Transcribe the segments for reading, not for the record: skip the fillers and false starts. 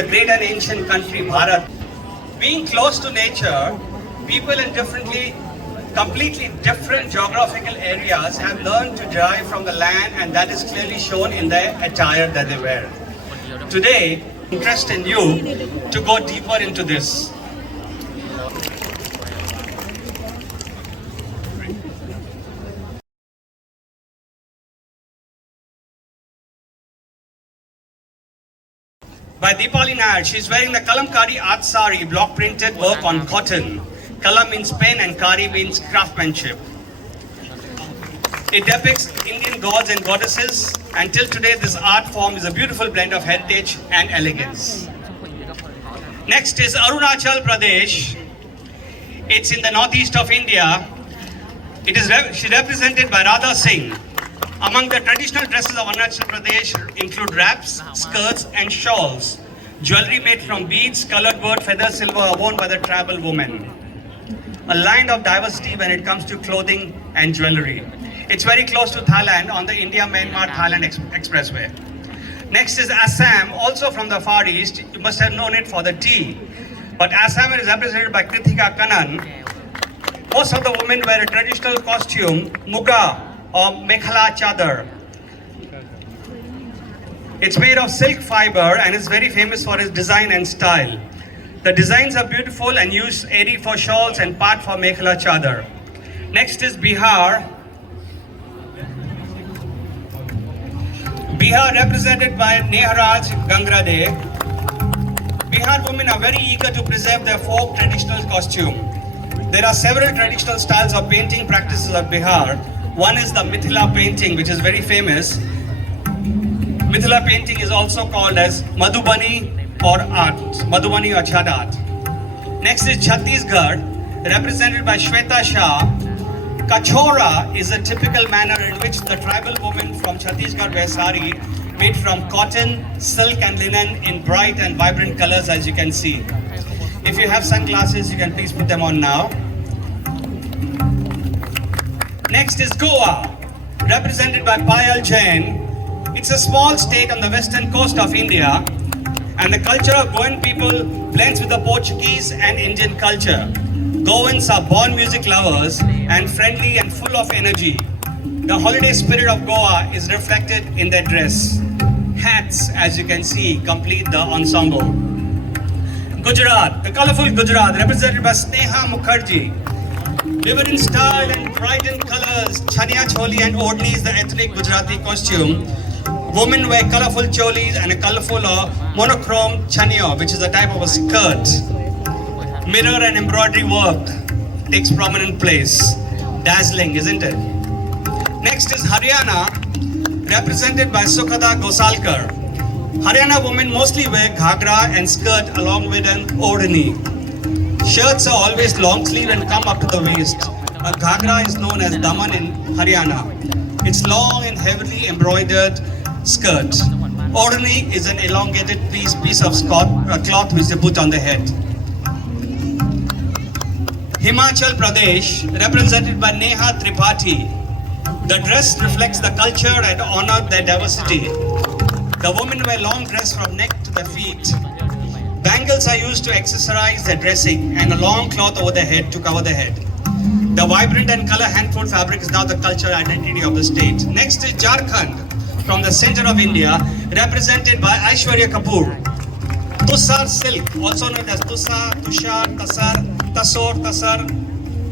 the great and ancient country Bharat. Being close to nature, people in completely different geographical areas have learned to derive from the land, and that is clearly shown in the attire that they wear. Today, interest in you to go deeper into this. By Deepali Nair, she is wearing the Kalamkari art sari, block printed work on cotton. Kalam means pen and kari means craftsmanship. It depicts Indian gods and goddesses, and till today this art form is a beautiful blend of heritage and elegance. Next is Arunachal Pradesh. It's in the northeast of India. She's represented by Radha Singh. Among the traditional dresses of Arunachal Pradesh include wraps, skirts and shawls. Jewelry made from beads, colored bird feathers, silver are worn by the tribal women. A line of diversity when it comes to clothing and jewelry. It's very close to Thailand on the India-Myanmar-Thailand expressway. Next is Assam, also from the Far East. You must have known it for the tea. But Assam is represented by Kritika Kannan. Most of the women wear a traditional costume, muga, or mekhala chadar. It's made of silk fiber and is very famous for its design and style. The designs are beautiful and use eri for shawls and pat for mekhala chadar. Next is Bihar. Bihar represented by Neharaj Gangrade. Bihar women are very eager to preserve their folk traditional costume. There are several traditional styles of painting practices of Bihar. One is the Mithila painting, which is very famous. Mithila painting is also called as Madhubani or art, Madhubani or Chhat art. Next is Chhattisgarh, represented by Shweta Shah. Kachora is a typical manner in which the tribal women from Chhattisgarh wear sari made from cotton, silk and linen in bright and vibrant colors, as you can see. If you have sunglasses, you can please put them on now. Next is Goa, represented by Payal Jain. It's a small state on the western coast of India, and the culture of Goan people blends with the Portuguese and Indian culture. Goans are born music lovers and friendly and full of energy. The holiday spirit of Goa is reflected in their dress. Hats, as you can see, complete the ensemble. Gujarat, the colorful Gujarat, represented by Sneha Mukherjee. Vivid in style and bright in colors, chaniya choli and odni is the ethnic Gujarati costume. Women wear colorful cholis and a colorful or monochrome chaniya, which is a type of a skirt. Mirror and embroidery work takes prominent place. Dazzling, isn't it? Next is Haryana, represented by Sukhada Gosalkar. Haryana women mostly wear ghagra and skirt along with an odni. Shirts are always long sleeve and come up to the waist. A ghagra is known as daman in Haryana. It's long and heavily embroidered skirt. Odni is an elongated piece of cloth which they put on the head. Himachal Pradesh, represented by Neha Tripathi. The dress reflects the culture and honor their diversity. The women wear long dress from neck to the feet. Bangles are used to accessorize their dressing and a long cloth over the head to cover the head. The vibrant and color hand-pulled fabric is now the cultural identity of the state. Next is Jharkhand, from the center of India, represented by Aishwarya Kapoor. Tussar silk, also known as Tussa, Tushar, Tassar, Tassor, Tassar,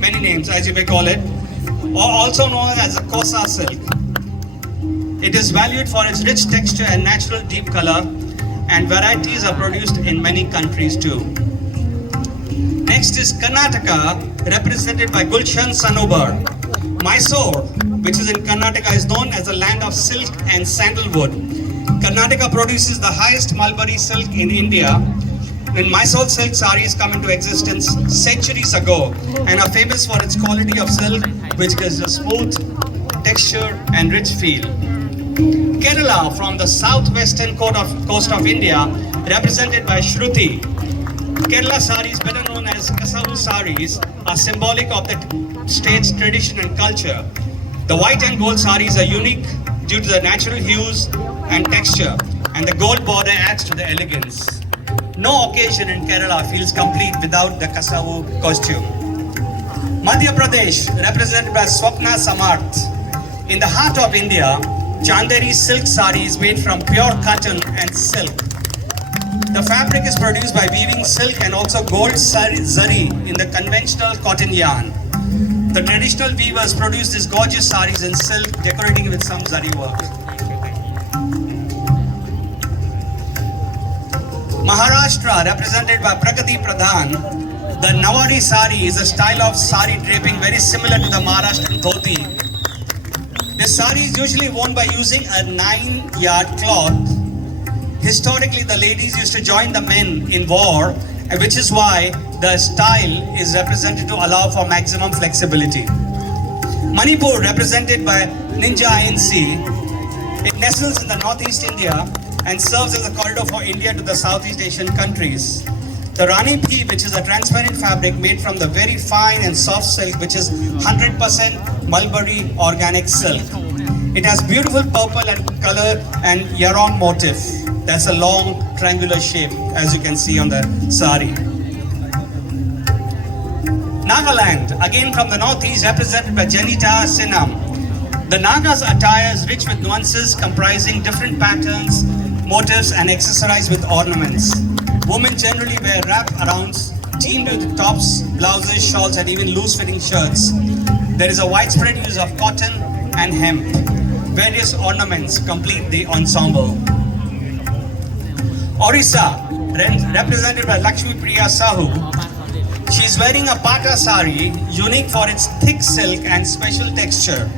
many names as you may call it, or also known as a Kosa silk. It is valued for its rich texture and natural deep color, and varieties are produced in many countries too. Next is Karnataka, represented by Gulshan Sanobar. Mysore, which is in Karnataka, is known as the land of silk and sandalwood. Karnataka produces the highest mulberry silk in India. When Mysore silk saris come into existence centuries ago and are famous for its quality of silk, which gives a smooth texture and rich feel. Kerala, from the southwestern coast of India, represented by Shruti. Kerala saris, better known as Kasavu saris, are symbolic of the state's tradition and culture. The white and gold saris are unique due to the natural hues and texture, and the gold border adds to the elegance. No occasion in Kerala feels complete without the Kasavu costume. Madhya Pradesh, represented by Swapna Samarth. In the heart of India, Chanderi silk sari is made from pure cotton and silk. The fabric is produced by weaving silk and also gold zari in the conventional cotton yarn. The traditional weavers produce these gorgeous saris in silk, decorating with some zari work. Maharashtra, represented by Prakati Pradhan, the Nawari sari is a style of sari draping very similar to the Maharashtrian dhoti. This sari is usually worn by using a 9-yard cloth. Historically, the ladies used to join the men in war, which is why the style is represented to allow for maximum flexibility. Manipur, represented by Ninja INC, it nestles in the northeast India and serves as a corridor for India to the Southeast Asian countries. The Rani Bhi, which is a transparent fabric made from the very fine and soft silk, which is 100% Mulberry organic silk. It has beautiful purple and color and yarn motif. That's a long triangular shape, as you can see on the sari. Nagaland, again from the northeast, represented by Janita Sinam. The Nagas' attire is rich with nuances comprising different patterns, motifs and accessorized with ornaments. Women generally wear wrap-arounds, teamed with tops, blouses, shawls and even loose-fitting shirts. There is a widespread use of cotton and hemp. Various ornaments complete the ensemble. Orissa, represented by Lakshmi Priya Sahu. She is wearing a pata sari, unique for its thick silk and special texture.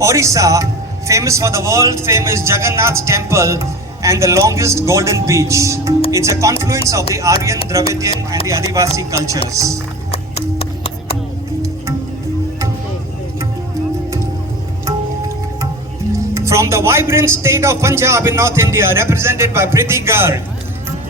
Orissa, famous for the world-famous Jagannath temple and the longest golden beach. It's a confluence of the Aryan, Dravidian and the Adivasi cultures. From the vibrant state of Punjab in North India, represented by Priti Garg.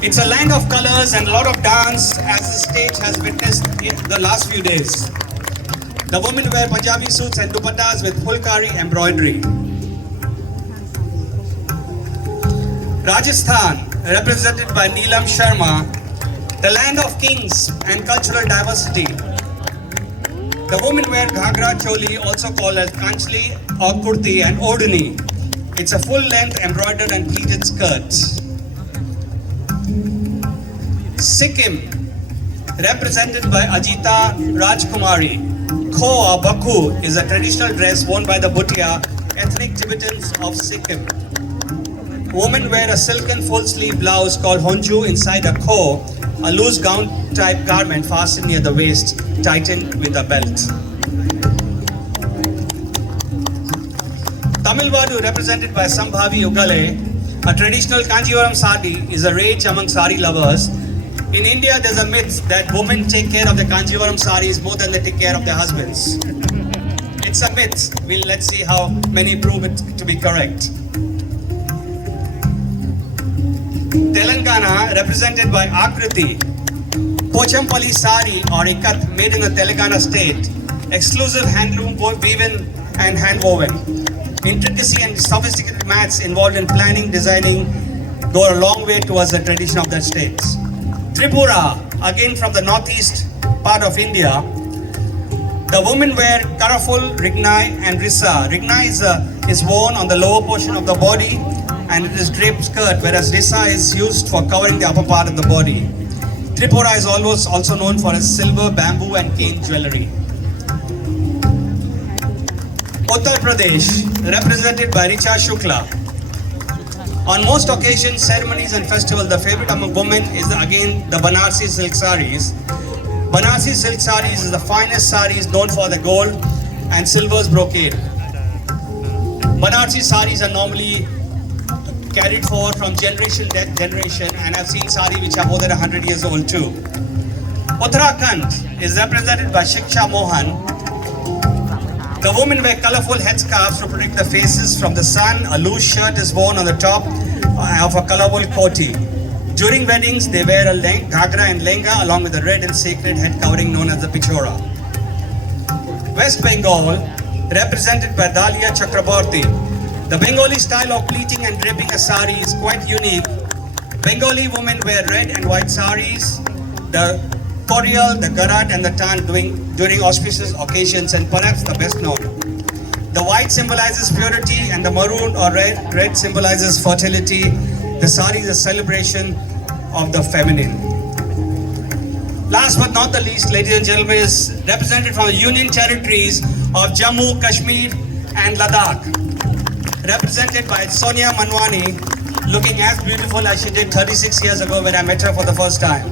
It's a land of colors and a lot of dance, as the stage has witnessed in the last few days. The women wear Punjabi suits and dupattas with fulkari embroidery. Rajasthan, represented by Neelam Sharma, the land of kings and cultural diversity. The women wear ghagra choli, also called as kanchli or kurti, and odhani. It's a full-length embroidered and pleated skirt. Sikkim, represented by Ajita Rajkumari. Kho or Baku is a traditional dress worn by the Bhutia, ethnic Tibetans of Sikkim. Women wear a silken full-sleeve blouse called honju inside a kho, a loose gown-type garment fastened near the waist, tightened with a belt. Tamil Nadu, represented by Sambhavi Ugale, a traditional Kanjivaram sari is a rage among sari lovers. In India, there's a myth that women take care of the Kanjivaram saris more than they take care of their husbands. It's a myth. Let's see how many prove it to be correct. Telangana, represented by Akriti, Pochampalli sari or ikat made in the Telangana state, exclusive handloom weaving and hand-woven. Intricacy and sophisticated mats involved in planning, designing go a long way towards the tradition of that state. Tripura, again from the northeast part of India, the women wear colorful rignai and risa. Rignai is worn on the lower portion of the body and it is draped skirt, whereas risa is used for covering the upper part of the body. Tripura is also known for its silver, bamboo and cane jewelry. Uttar Pradesh, represented by Richa Shukla. On most occasions, ceremonies and festivals, the favorite among women is again the Banarsi silk saris. Banarsi silk saris is the finest saris known for the gold and silver's brocade. Banarsi saris are normally carried forward from generation to generation, and I've seen sari which are more than 100 years old too. Uttarakhand is represented by Shiksha Mohan. The women wear colorful headscarves to protect the faces from the sun. A loose shirt is worn on the top of a colorful koti. During weddings, they wear a ghagra and lenga along with a red and sacred head covering known as the pichora. West Bengal, represented by Dalia Chakraborty. The Bengali style of pleating and draping a sari is quite unique Bengali women wear red and white saris, the Korial, the Garat and the Tan during auspicious occasions, and perhaps the best known. The white symbolizes purity and the maroon or red symbolizes fertility. The sari is a celebration of the feminine. Last but not the least, ladies and gentlemen, is represented from the Union Territories of Jammu, Kashmir and Ladakh. Represented by Sonia Manwani, looking as beautiful as she did 36 years ago when I met her for the first time.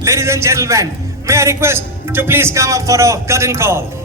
Ladies and gentlemen, may I request to please come up for a curtain call.